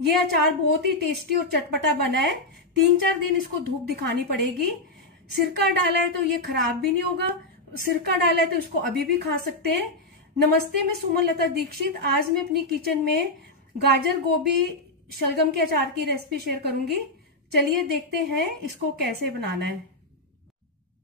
ये अचार बहुत ही टेस्टी और चटपटा बना है। 3-4 दिन इसको धूप दिखानी पड़ेगी। सिरका डाला है तो ये खराब भी नहीं होगा। सिरका डाला है तो इसको अभी भी खा सकते हैं। नमस्ते, मैं सुमनलता दीक्षित। आज मैं अपनी किचन में गाजर, गोभी, शलगम के अचार की रेसिपी शेयर करूंगी। चलिए देखते हैं इसको कैसे बनाना है।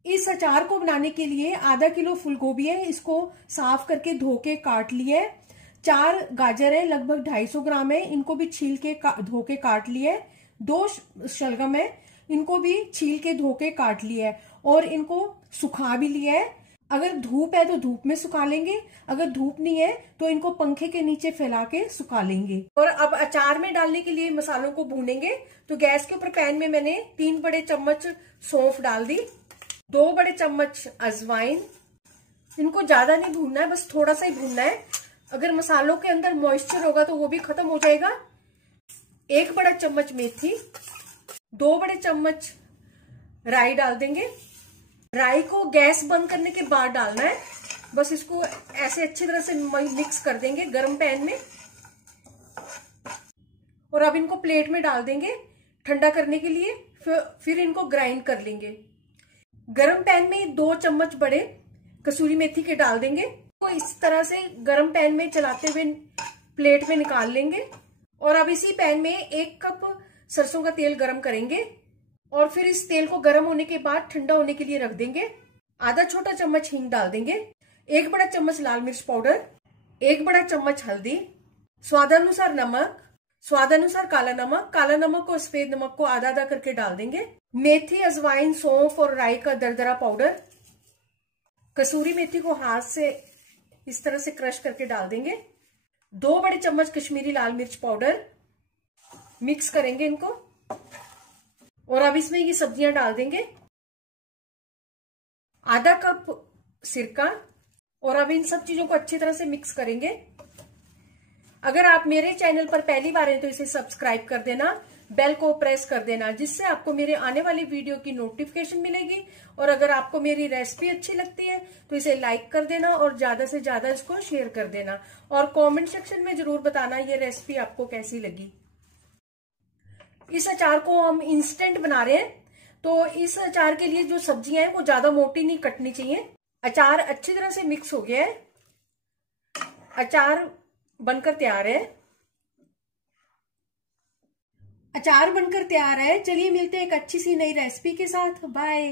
इस अचार को बनाने के लिए आधा किलो फूल गोभी है, इसको साफ करके धो के काट लिया है। 4 गाजर है, लगभग 250 ग्राम है, इनको भी छील के धो के काट लिया है। 2 शलगम है, इनको भी छील के धो के काट लिया है और इनको सुखा भी लिया है। अगर धूप है तो धूप में सुखा लेंगे, अगर धूप नहीं है तो इनको पंखे के नीचे फैला के सुखा लेंगे। और अब अचार में डालने के लिए मसालों को भूनेंगे। तो गैस के ऊपर पैन में मैंने 3 बड़े चम्मच सौंफ डाल दी, 2 बड़े चम्मच अजवाइन। इनको ज्यादा नहीं भूनना है, बस थोड़ा सा ही भूनना है। अगर मसालों के अंदर मॉइस्चर होगा तो वो भी खत्म हो जाएगा। 1 बड़ा चम्मच मेथी, 2 बड़े चम्मच राई डाल देंगे। राई को गैस बंद करने के बाद डालना है। बस इसको ऐसे अच्छी तरह से मिक्स कर देंगे गरम पैन में। और अब इनको प्लेट में डाल देंगे ठंडा करने के लिए, फिर इनको ग्राइंड कर लेंगे। गरम पैन में 2 चम्मच बड़े कसूरी मेथी के डाल देंगे। तो इस तरह से गरम पैन में चलाते हुए प्लेट में निकाल लेंगे। और अब इसी पैन में 1 कप सरसों का तेल गरम करेंगे और फिर इस तेल को गर्म होने के बाद ठंडा होने के लिए रख देंगे। आधा छोटा चम्मच हींग डाल देंगे, 1 बड़ा चम्मच लाल मिर्च पाउडर, 1 बड़ा चम्मच हल्दी, स्वादानुसार नमक, स्वादानुसार काला नमक और सफेद नमक को आधा आधा करके डाल देंगे। मेथी, अजवाइन, सौंफ और राई का दरदरा पाउडर, कसूरी मेथी को हाथ से इस तरह से क्रश करके डाल देंगे। 2 बड़े चम्मच कश्मीरी लाल मिर्च पाउडर, मिक्स करेंगे इनको। और अब इसमें ये सब्जियां डाल देंगे, आधा कप सिरका। और अब इन सब चीजों को अच्छी तरह से मिक्स करेंगे। अगर आप मेरे चैनल पर पहली बार हैं तो इसे सब्सक्राइब कर देना, बेल को प्रेस कर देना, जिससे आपको मेरे आने वाली वीडियो की नोटिफिकेशन मिलेगी। और अगर आपको मेरी रेसिपी अच्छी लगती है तो इसे लाइक कर देना और ज्यादा से ज्यादा इसको शेयर कर देना। और कमेंट सेक्शन में जरूर बताना ये रेसिपी आपको कैसी लगी। इस अचार को हम इंस्टेंट बना रहे हैं, तो इस अचार के लिए जो सब्जियां हैं वो ज्यादा मोटी नहीं कटनी चाहिए। अचार अच्छी तरह से मिक्स हो गया है, अचार बनकर तैयार है। अचार बनकर तैयार है। चलिए मिलते हैं एक अच्छी सी नई रेसिपी के साथ। बाय।